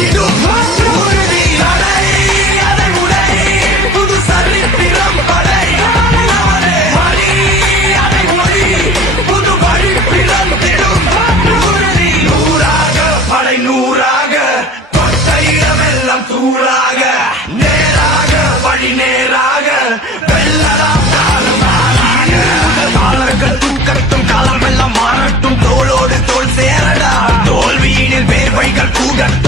பிறந்திடும் உறுதி நடை அதை உடை புது சரித்திரம் படை மணி அதை ஒளி புது வழி பிறந்திடும் உறுதி நூறாக படை நூறாக தொட்ட இடமெல்லாம் தூளாக நேராக வழி நேராக வெள்ளலாம் காலர்கள் தூக்கட்டும் காலம் எல்லாம் மாறட்டும் தோளோடு தோல் சேரடா தோல்வியினில் வேர்வைகள் கூடட்டும்